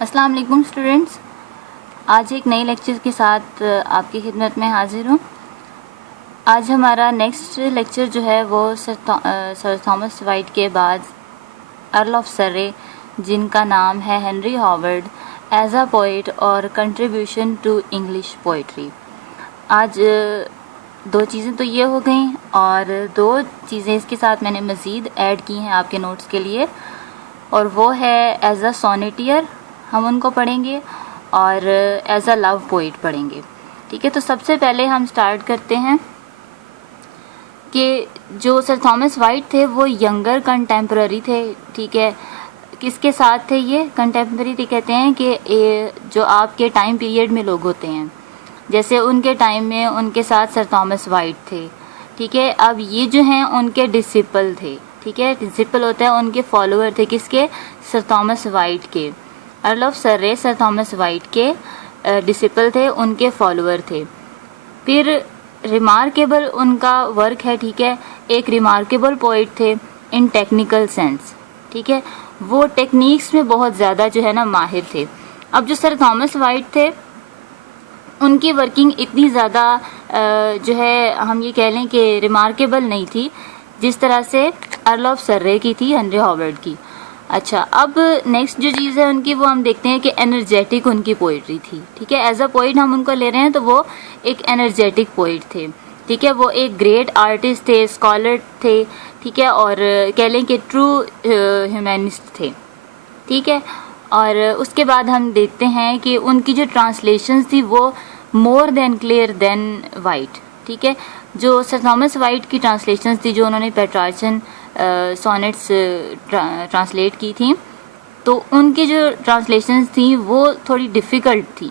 अस्सलाम वालेकुम स्टूडेंट्स। आज एक नई लेक्चर के साथ आपकी खिदमत में हाजिर हूँ। आज हमारा नेक्स्ट लेक्चर जो है वो सर थॉमस वाइट के बाद अर्ल ऑफ सरे, जिनका नाम है Henry Howard, as a poet और कंट्रीब्यूशन टू इंग्लिश पोइट्री। आज दो चीज़ें तो ये हो गई और दो चीज़ें इसके साथ मैंने मज़ीद ऐड की हैं आपके नोट्स के लिए, और वो है एज अ सोनेटियर हम उनको पढ़ेंगे और एज अ लव पोइट पढ़ेंगे। ठीक है, तो सबसे पहले हम स्टार्ट करते हैं कि जो सर थॉमस वाइट थे वो यंगर कंटेम्प्ररी थे। ठीक है, किसके साथ थे ये कंटेम्प्ररी? कहते हैं कि जो आपके टाइम पीरियड में लोग होते हैं, जैसे उनके टाइम में उनके साथ सर थॉमस वाइट थे। ठीक है, अब ये जो हैं उनके डिसिपल थे। ठीक है, डिसिपल होता है उनके फॉलोअर थे, किसके? सर थॉमस वाइट के। अर्ल ऑफ सरे सर थॉमस वाइट के डिसिपल थे, उनके फॉलोअर थे। फिर रिमार्केबल उनका वर्क है। ठीक है, एक रिमार्केबल पोइट थे इन टेक्निकल सेंस। ठीक है, वो टेक्निक्स में बहुत ज़्यादा जो है ना माहिर थे। अब जो सर थॉमस वाइट थे उनकी वर्किंग इतनी ज़्यादा जो है हम ये कह लें कि रिमार्केबल नहीं थी जिस तरह से अर्ल ऑफ सरे की थी, हेनरी हॉवर्ड की। अच्छा, अब नेक्स्ट जो चीज़ है उनकी वो हम देखते हैं कि एनर्जेटिक उनकी पोइट्री थी। ठीक है, एज अ पोइट हम उनको ले रहे हैं तो वो एक एनर्जेटिक पोइट थे। ठीक है, वो एक ग्रेट आर्टिस्ट थे, स्कॉलर थे। ठीक है, और कह लें कि ट्रू ह्यूमैनिस्ट थे। ठीक है, और उसके बाद हम देखते हैं कि उनकी जो ट्रांसलेशंस थी वो more than clear than Wyatt. ठीक है, जो सर थॉमस वाइट की ट्रांसलेशंस थी, जो उन्होंने पेट्रार्चन सोनेट्स ट्रांसलेट की थी, तो उनकी जो ट्रांसलेशंस थी वो थोड़ी डिफ़िकल्ट थी।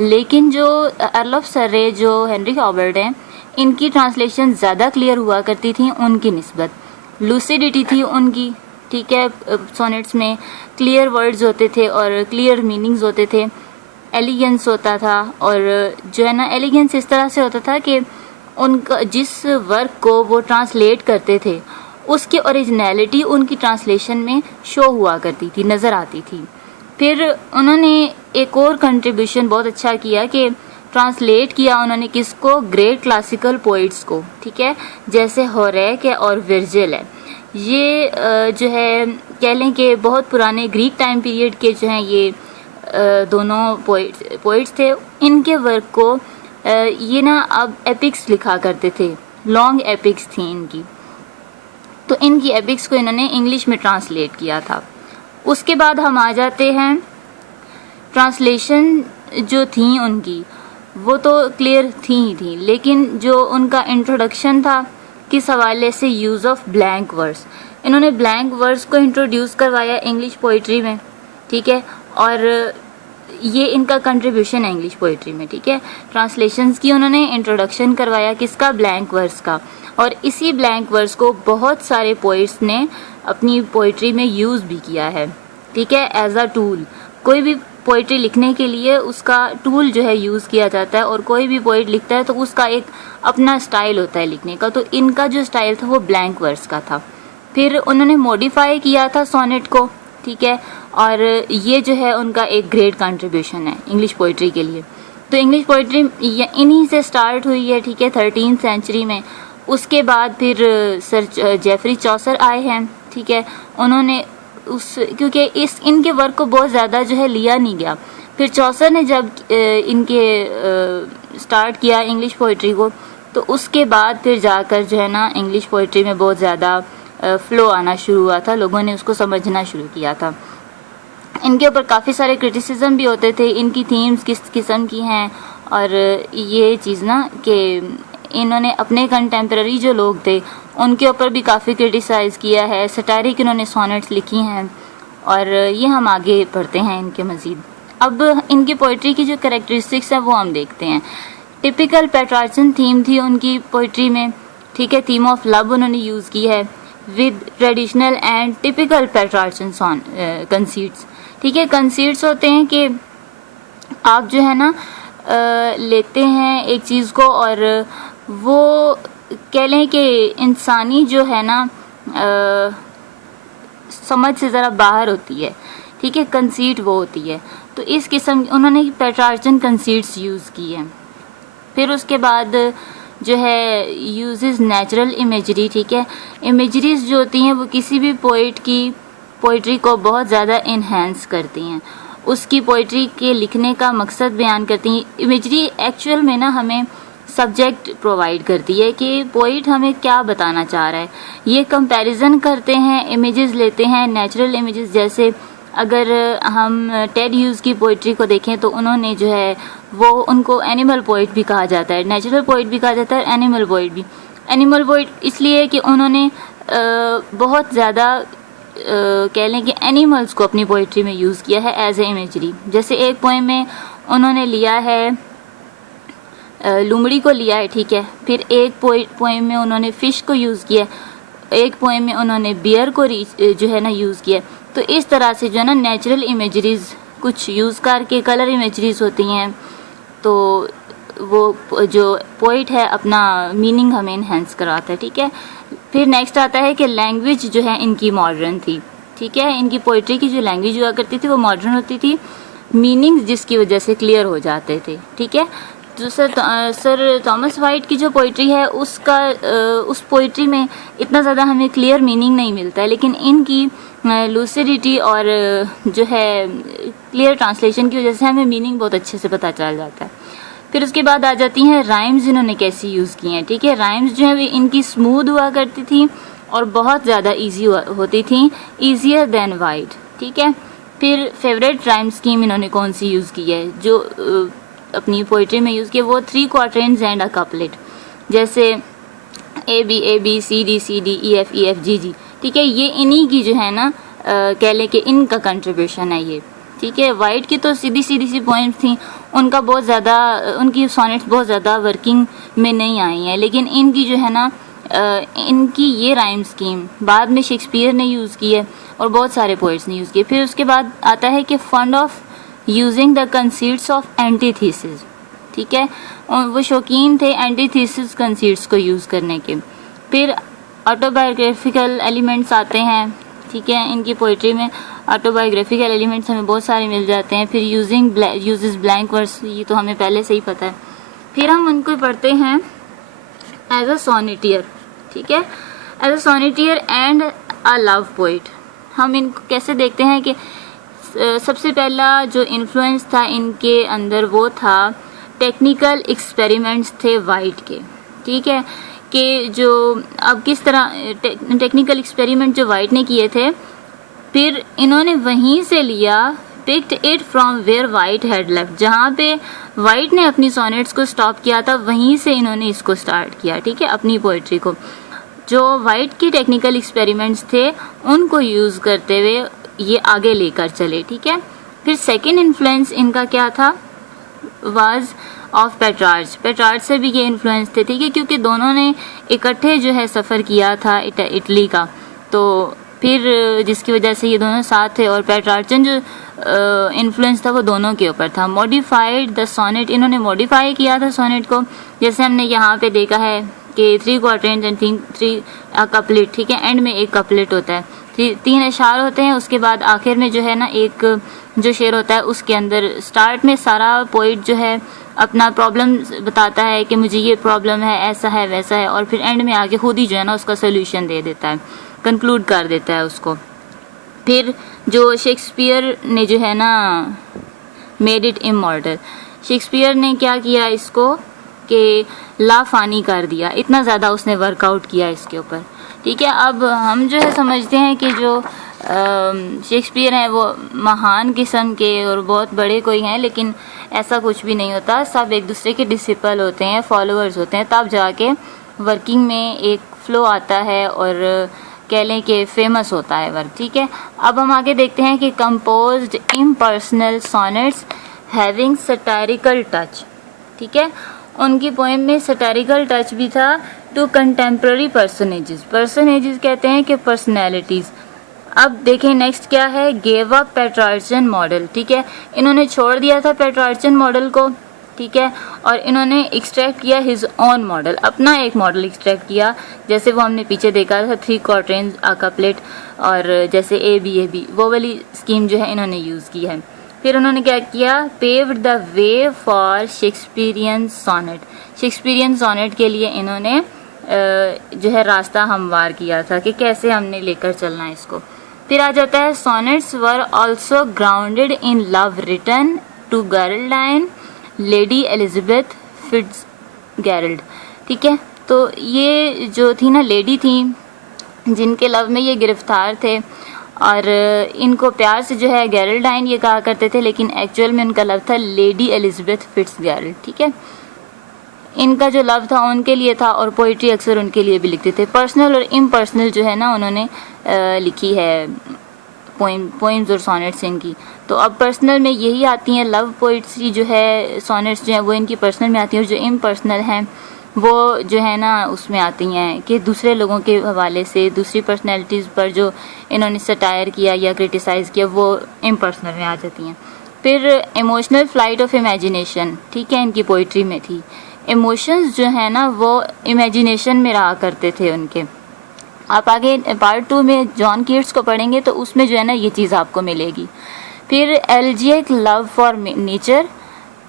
लेकिन जो अर्ल ऑफ सरे, जो हेनरी हॉवर्ड हैं, इनकी ट्रांसलेशन ज़्यादा क्लियर हुआ करती थी उनकी निस्बत। लूसिडिटी थी उनकी। ठीक है, सोनेट्स में क्लियर वर्ड्स होते थे और क्लियर मीनिंग्स होते थे, एलिगेंस होता था। और जो है ना, एलिगेंस इस तरह से होता था कि उनका जिस वर्क को वो ट्रांसलेट करते थे उसकी ओरिजिनलिटी उनकी ट्रांसलेशन में शो हुआ करती थी, नज़र आती थी। फिर उन्होंने एक और कंट्रीब्यूशन बहुत अच्छा किया कि ट्रांसलेट किया उन्होंने किसको? ग्रेट क्लासिकल पोइट्स को। ठीक है, जैसे होरेक है और वर्जिल है। ये जो है कह लें कि बहुत पुराने ग्रीक टाइम पीरियड के जो हैं ये दोनों पोइट्स थे। इनके वर्क को ये ना अब एपिक्स लिखा करते थे, लॉन्ग एपिक्स थी इनकी, तो इनकी एपिक्स को इन्होंने इंग्लिश में ट्रांसलेट किया था। उसके बाद हम आ जाते हैं, ट्रांसलेशन जो थी उनकी वो तो क्लियर थी ही थी, लेकिन जो उनका इंट्रोडक्शन था किस हवाले से? Use of blank verse. इन्होंने ब्लैंक वर्स को इंट्रोड्यूस करवाया इंग्लिश पोइट्री में। ठीक है, और ये इनका कंट्रीब्यूशन है इंग्लिश पोइट्री में। ठीक है, ट्रांसलेशंस की उन्होंने, इंट्रोडक्शन करवाया किसका? ब्लैंक वर्स का। और इसी ब्लैंक वर्स को बहुत सारे पोइट्स ने अपनी पोइट्री में यूज़ भी किया है। ठीक है, एज अ टूल। कोई भी पोइट्री लिखने के लिए उसका टूल जो है यूज़ किया जाता है, और कोई भी पोइट लिखता है तो उसका एक अपना स्टाइल होता है लिखने का। तो इनका जो स्टाइल था वो ब्लैंक वर्स का था। फिर उन्होंने मॉडिफाई किया था सोनेट को। ठीक है, और ये जो है उनका एक ग्रेट कंट्रीब्यूशन है इंग्लिश पोइट्री के लिए। तो इंग्लिश पोइट्री इन्हीं से स्टार्ट हुई है। ठीक है, 13th सेंचुरी में। उसके बाद फिर सर जेफरी चौसर आए हैं। ठीक है, उन्होंने क्योंकि इनके वर्क को बहुत ज़्यादा जो है लिया नहीं गया। फिर चौसर ने जब इनके स्टार्ट किया इंग्लिश पोइट्री को, तो उसके बाद फिर जाकर जो है ना इंग्लिश पोइट्री में बहुत ज़्यादा फ्लो आना शुरू हुआ था, लोगों ने उसको समझना शुरू किया था। इनके ऊपर काफ़ी सारे क्रिटिसिज्म भी होते थे, इनकी थीम्स किस किस्म की हैं, और ये चीज़ ना कि इन्होंने अपने कंटेम्प्ररी जो लोग थे उनके ऊपर भी काफ़ी क्रिटिसाइज़ किया है। सटारिक इन्होंने सोनेट्स लिखी हैं, और ये हम आगे पढ़ते हैं इनके मज़ीद। अब इनकी पोइट्री की जो कैरेक्टरिस्टिक्स हैं वो हम देखते हैं। टिपिकल पेट्रार्चन थीम थी उनकी पोइट्री में। ठीक है, थीम ऑफ लव उन्होंने यूज़ की है with traditional and typical Petrarchan conceits. ठीक है, कंसीट्स होते हैं कि आप जो है ना लेते हैं एक चीज़ को, और वो कह लें कि इंसानी जो है ना समझ से ज़रा बाहर होती है। ठीक है, कंसीट वो होती है। तो इस किस्म उन्होंने पेट्रार्चन कंसीट्स यूज़ की है। फिर उसके बाद जो है यूजेस नेचुरल इमेजरी, ठीक है। इमेजरीज जो होती हैं वो किसी भी पोइट की पोइट्री को बहुत ज़्यादा इन्हेंस करती हैं, उसकी पोइट्री के लिखने का मकसद बयान करती हैं। इमेजरी एक्चुअल में ना हमें सब्जेक्ट प्रोवाइड करती है कि पोइट हमें क्या बताना चाह रहा है। ये कंपैरिजन करते हैं, इमेजेस लेते हैं, नेचुरल इमेजेस। जैसे अगर हम टेड ह्यूज की पोइट्री को देखें तो उन्होंने जो है वो उनको एनिमल पोइट भी कहा जाता है, नेचुरल पोइट भी कहा जाता है, एनिमल पोइट भी। एनिमल पोइट इसलिए कि उन्होंने बहुत ज़्यादा कह लें कि एनिमल्स को अपनी पोइट्री में यूज़ किया है एज ए इमेजरी। जैसे एक पोएम में उन्होंने लिया है लुमड़ी को लिया है, ठीक है। फिर एक पोएम में उन्होंने फ़िश को यूज़ किया, एक पोएम में उन्होंने बियर को जो है ना यूज़ किया। तो इस तरह से जो है ना नेचुरल इमेजरीज कुछ यूज़ करके, कलर इमेजरीज होती हैं, तो वो जो पोइट है अपना मीनिंग हमें इन्हेंस करवाता है, ठीक है। फिर नेक्स्ट आता है कि लैंग्वेज जो है इनकी मॉडर्न थी, ठीक है। इनकी पोइट्री की जो लैंग्वेज हुआ करती थी वो मॉडर्न होती थी, मीनिंग्स जिसकी वजह से क्लियर हो जाते थे, ठीक है। तो सर थॉमस वाइट की जो पोइट्री है उसका उस पोइट्री में इतना ज़्यादा हमें क्लियर मीनिंग नहीं मिलता है, लेकिन इनकी लूसिडिटी और जो है क्लियर ट्रांसलेशन की वजह से हमें मीनिंग बहुत अच्छे से पता चल जाता है। फिर उसके बाद आ जाती हैं राइम्स, इन्होंने कैसी यूज़ की हैं, ठीक है। राइम्स जो है इनकी स्मूथ हुआ करती थी और बहुत ज़्यादा ईजी होती थी, ईजियर देन वाइट, ठीक है। फिर फेवरेट राइम स्कीम इन्होंने कौन सी यूज़ की है, जो अपनी पोइट्री में यूज़ किया, वो 3 क्वार्टरेंस एंड अ कपलेट। जैसे A B C D E F G G, ठीक है। ये इन्हीं की जो है ना कह लें कि इनका कंट्रीब्यूशन है ये, ठीक है। वाइट की तो सीधी सी पोइम्स थी, उनका बहुत ज़्यादा उनकी सोनेट्स बहुत ज़्यादा वर्किंग में नहीं आई हैं, लेकिन इनकी जो है ना इनकी ये राइम स्कीम बाद में शेक्सपियर ने यूज़ की है और बहुत सारे पोइट्स ने यूज़ की है। फिर उसके बाद आता है कि fund of using the conceits of antithesis, ठीक है। वो शौकीन थे एंटीथीसिस कंसीट्स को यूज़ करने के। फिर ऑटोबायोग्राफिकल एलिमेंट्स आते हैं, ठीक है। इनकी पोइट्री में ऑटोबायोग्राफिकल एलिमेंट्स हमें बहुत सारे मिल जाते हैं। फिर यूजेस ब्लैंक वर्स, ये तो हमें पहले से ही पता है। फिर हम उनको पढ़ते हैं एज अ सोनेटियर, ठीक है, as a sonneteer and a love poet. हम इनको कैसे देखते हैं कि सबसे पहला जो इन्फ्लुएंस था इनके अंदर वो था टेक्निकल एक्सपेरिमेंट्स थे वाइट के, ठीक है। कि जो अब किस तरह टेक्निकल एक्सपेरिमेंट जो वाइट ने किए थे, फिर इन्होंने वहीं से लिया, picked it from wear white had left. जहाँ पे वाइट ने अपनी सोनेट्स को स्टॉप किया था वहीं से इन्होंने इसको स्टार्ट किया, ठीक है, अपनी पोइट्री को। जो वाइट के टेक्निकल एक्सपेरिमेंट्स थे उनको यूज़ करते हुए ये आगे लेकर चले, ठीक है। फिर सेकेंड इन्फ्लुएंस इनका क्या था, वाज ऑफ पेट्रार्च से भी ये इन्फ्लुएंस थे, ठीक है, क्योंकि दोनों ने इकट्ठे जो है सफ़र किया था इटली का, तो फिर जिसकी वजह से ये दोनों साथ थे। और पेट्रार्चन जो इन्फ्लुएंस था वो दोनों के ऊपर था। मॉडिफाइड द सोनेट, इन्होंने मॉडिफाई किया था सोनेट को, जैसे हमने यहाँ पे देखा है कि 3 क्वार्टरेंस एंड 3 कपलेट, ठीक है। एंड में एक कपलेट होता है, 3 अशार होते हैं, उसके बाद आखिर में जो है ना एक जो शेर होता है उसके अंदर स्टार्ट में सारा पोइट जो है अपना प्रॉब्लम बताता है कि मुझे ये प्रॉब्लम है, ऐसा है वैसा है, और फिर एंड में आके खुद ही जो है ना उसका सोल्यूशन दे देता है, कंक्लूड कर देता है उसको। फिर जो शेक्सपियर ने जो है ना मेड इट इमॉर्टल, शेक्सपियर ने क्या किया इसको कि लाफानी कर दिया, इतना ज़्यादा उसने वर्कआउट किया इसके ऊपर, ठीक है। अब हम जो है समझते हैं कि जो शेक्सपियर हैं वो महान किस्म के और बहुत बड़े कोई हैं, लेकिन ऐसा कुछ भी नहीं होता। सब एक दूसरे के डिसिपल होते हैं, फॉलोअर्स होते हैं, तब जाके वर्किंग में एक फ्लो आता है और कह लें कि फेमस होता है वर्क, ठीक है। अब हम आगे देखते हैं कि composed impersonal sonnets having satirical touch, ठीक है। उनकी पोएम में सटायरिकल टच भी था टू कंटेम्प्ररी पर्सनेजेस कहते हैं कि पर्सनैलिटीज़। अब देखें नेक्स्ट क्या है, गेव अप पेट्रार्चन मॉडल, ठीक है। इन्होंने छोड़ दिया था पेट्रार्चन मॉडल को, ठीक है, और इन्होंने एक्सट्रैक्ट किया हिज ऑन मॉडल, अपना एक मॉडल एक्सट्रैक्ट किया, जैसे वो हमने पीछे देखा था 3 क्वाड्रेंट कपलेट और जैसे ए बी वो वाली स्कीम जो है इन्होंने यूज़ की है। फिर उन्होंने क्या किया, paved the way for Shakespearean sonnet, Shakespearean sonnet के लिए इन्होंने जो है रास्ता हमवार किया था कि कैसे हमने लेकर चलना है इसको। फिर आ जाता है sonnets were also grounded in love return to Geraldine lady Elizabeth Fitzgerald, ठीक है। तो ये जो थी ना लेडी थी जिनके लव में ये गिरफ्तार थे और इनको प्यार से जो है गेरल्डाइन ये कहा करते थे, लेकिन एक्चुअल में उनका लव था लेडी एलिजाबेथ फिट्जगेराल्ड, ठीक है। इनका जो लव था उनके लिए था और पोइट्री अक्सर उनके लिए भी लिखते थे। पर्सनल और इम्पर्सनल जो है ना उन्होंने लिखी है पोइम्स और सोनेट्स इनकी। तो अब पर्सनल में यही आती हैं, लव पोइट्री जो है सोनेट्स जो है वो इनकी पर्सनल में आती हैं, और जो इम्पर्सनल हैं वो जो है ना उसमें आती हैं कि दूसरे लोगों के हवाले से दूसरी पर्सनैलिटीज़ पर जो इन्होंने सटायर किया या क्रिटिसाइज़ किया वो इम्पर्सनल में आ जाती हैं। फिर इमोशनल फ्लाइट ऑफ इमेजिनेशन, ठीक है, इनकी पोइट्री में थी। इमोशंस जो है ना वो इमेजिनेशन में रहा करते थे उनके। आप आगे पार्ट 2 में जॉन कीट्स को पढ़ेंगे तो उसमें जो है ना ये चीज़ आपको मिलेगी। फिर elegiac love for nature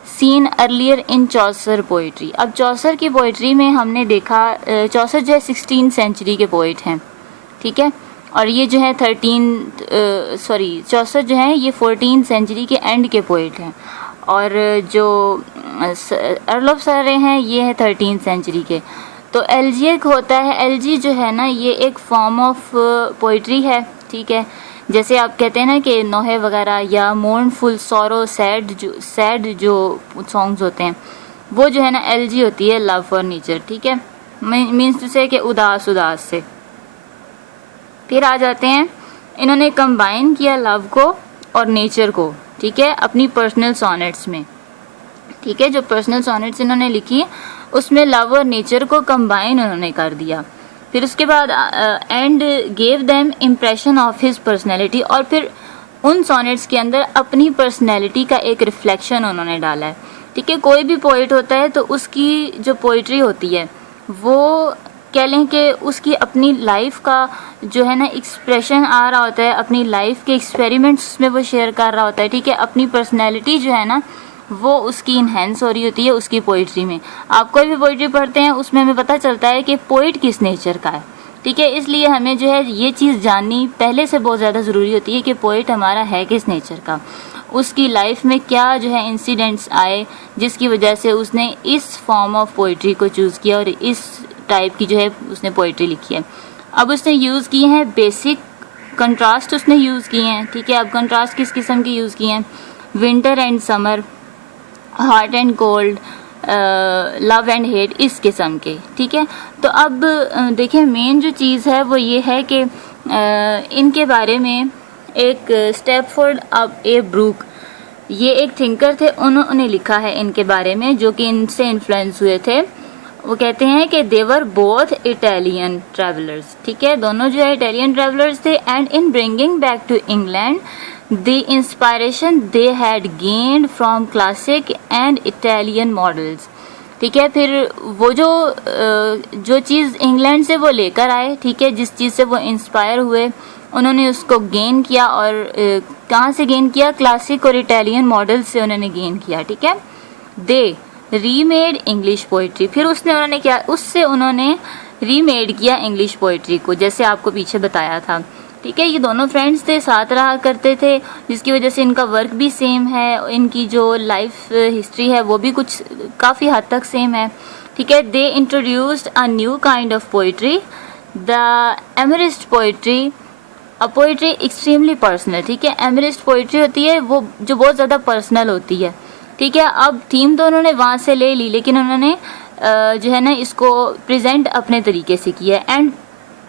seen earlier in Chaucer poetry. अब चौसर की पोइट्री में हमने देखा, चौसर जो है 16th सेंचुरी के पोइट हैं, ठीक है, और ये जो है चौसर जो है ये 14th सेंचुरी के एंड के पोइट हैं, और जो अर्ल ऑफ सरे हैं ये है 13th सेंचुरी के। तो एलजिक होता है, एलजी जो है ना ये एक फॉर्म ऑफ पोइट्री है, ठीक है। जैसे आप कहते हैं ना कि नोहे वगैरह या मोर्नफुल सॉरो सैड जो सॉन्ग्स होते हैं वो जो है ना एलजी होती है लव फॉर नेचर, ठीक है, मीन्स टू से कि उदास से। फिर आ जाते हैं, इन्होंने कंबाइन किया लव को और नेचर को, ठीक है, अपनी पर्सनल सोनेट्स में, ठीक है। जो पर्सनल सोनेट्स इन्होंने लिखी उसमें लव और नेचर को कंबाइन उन्होंने कर दिया। फिर उसके बाद and gave them impression of his personality, और फिर उन सोनेट्स के अंदर अपनी पर्सनैलिटी का एक रिफ्लेक्शन उन्होंने डाला है, ठीक है। कोई भी पोइट होता है तो उसकी जो पोइट्री होती है वो कह लें कि उसकी अपनी लाइफ का जो है ना एक्सप्रेशन आ रहा होता है, अपनी लाइफ के एक्सपेरिमेंट्स उसमें वो शेयर कर रहा होता है, ठीक है। अपनी पर्सनैलिटी जो है ना वो उसकी इन्हेंस हो रही होती है उसकी पोइट्री में। आप कोई भी पोइट्री पढ़ते हैं उसमें हमें पता चलता है कि पोइट किस नेचर का है, ठीक है। इसलिए हमें जो है ये चीज़ जाननी पहले से बहुत ज़्यादा ज़रूरी होती है कि पोइट हमारा है किस नेचर का, उसकी लाइफ में क्या जो है इंसिडेंट्स आए जिसकी वजह से उसने इस फॉर्म ऑफ पोइट्री को चूज़ किया और इस टाइप की जो है उसने पोइट्री लिखी है। अब उसने यूज़ किए हैं बेसिक कंट्रास्ट उसने यूज़ किए हैं, ठीक है। अब कंट्रास्ट किस किस्म के यूज़ किए हैं, winter and summer, heart and cold, love and hate, इस किस्म के, ठीक है। तो अब देखिए मेन जो चीज़ है वो ये है कि इनके बारे में एक स्टैफोर्ड ए ब्रूक, ये एक थिंकर थे, उन्होंने लिखा है इनके बारे में जो कि इनसे इन्फ्लुएंस हुए थे। वो कहते हैं कि देवर बोथ इटालियन ट्रैवलर्स, ठीक है, दोनों जो है इटालियन ट्रैवलर्स थे। And in bringing back to England the inspiration they had gained from classic and Italian models, ठीक है। फिर वो जो चीज़ इंग्लैंड से वो लेकर आए, ठीक है, जिस चीज़ से वो इंस्पायर हुए उन्होंने उसको गेन किया, और कहाँ से गेन किया, क्लासिक और इटालियन मॉडल्स से उन्होंने गेन किया, ठीक है। दे रीमेड इंग्लिश पोइट्री, फिर उन्होंने क्या, उससे उन्होंने रीमेड किया इंग्लिश पोइट्री को, जैसे आपको पीछे बताया था, ठीक है। ये दोनों फ्रेंड्स थे, साथ रहा करते थे, जिसकी वजह से इनका वर्क भी सेम है, इनकी जो लाइफ हिस्ट्री है वो भी कुछ काफ़ी हद तक सेम है, ठीक है। They introduced a new kind of poetry, the amorist poetry, a poetry extremely personal, ठीक है। एमरिस्ट पोइट्री होती है वो जो बहुत ज़्यादा पर्सनल होती है, ठीक है। अब थीम तो उन्होंने वहाँ से ले ली, लेकिन उन्होंने जो है ना इसको प्रेजेंट अपने तरीके से किया। And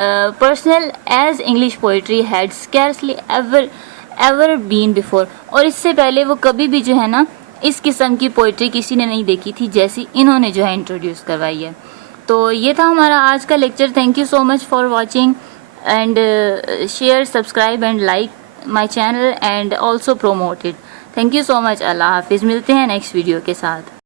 personal as English poetry had scarcely ever been before, और इससे पहले वो कभी भी जो है ना इस किस्म की पोइट्री किसी ने नहीं देखी थी जैसी इन्होंने जो है इंट्रोड्यूस करवाई है। तो ये था हमारा आज का lecture. Thank you so much for watching and share, subscribe and like my channel and also promote it. Thank you so much. अल्लाह हाफिज़, मिलते हैं नेक्स्ट वीडियो के साथ।